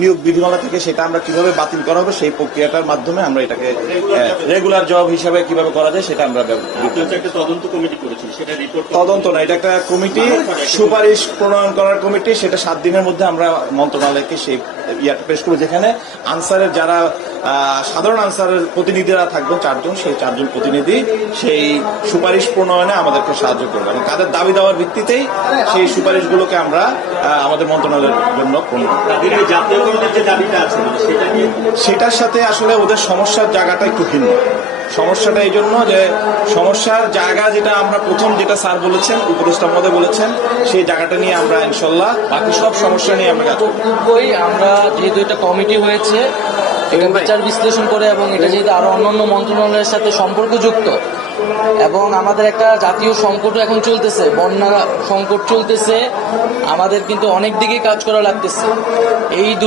নিয়োগ বিধিমালা থেকে সেটা আমরা কিভাবে বাতিল করা হবে সেই প্রক্রিয়াটার মাধ্যমে আমরা এটাকে রেগুলার জব হিসাবে কিভাবে করা যায় সেটা আমরা তদন্ত কমিটি করেছি, সেটা রিপোর্ট তদন্ত না, এটা একটা কমিটি, সুপারিশ প্রণয়ন করার কমিটি, সেটা 7 দিনের মধ্যে আমরা মন্ত্রণালয়কে সেই ইয়াটা পেশ করবো, যেখানে আনসারের যারা সাধারণ আনসারের প্রতিনিধিরা থাকবেন 4 জন, সেই 4 জন প্রতিনিধি সেই সুপারিশ প্রণয়নে আমাদেরকে সাহায্য করবে এবং তাদের দাবি দেওয়ার ভিত্তিতেই সেই সুপারিশগুলোকে আমরা আমাদের মন্ত্রণালয়ের জন্য জাতীয়করণের যে দাবিটা আছে সেটার সাথে আসলে ওদের সমস্যার জায়গাটা একটু ভিন্ন। সমস্যাটা এই জন্য যে সমস্যার জায়গা যেটা আমরা প্রথম যেটা স্যার বলেছেন, উপদেষ্টা মহোদয় বলেছেন, সেই জায়গাটা নিয়ে আমরা ইনশাল্লাহ বাকি সব সমস্যা নিয়ে আমরা কাজ করব। আমরা যেহেতু এটা কমিটি হয়েছে, এটা বিচার বিশ্লেষণ করে এবং এটা যেহেতু আরো অন্যান্য মন্ত্রণালয়ের সাথে সম্পর্কযুক্ত এবং আমাদের একটা জাতীয় সংকটও এখন চলতেছে, বন্যা সংকট চলতেছে, আমাদের কিন্তু অনেক দিকে কাজ করা লাগতেছে। এই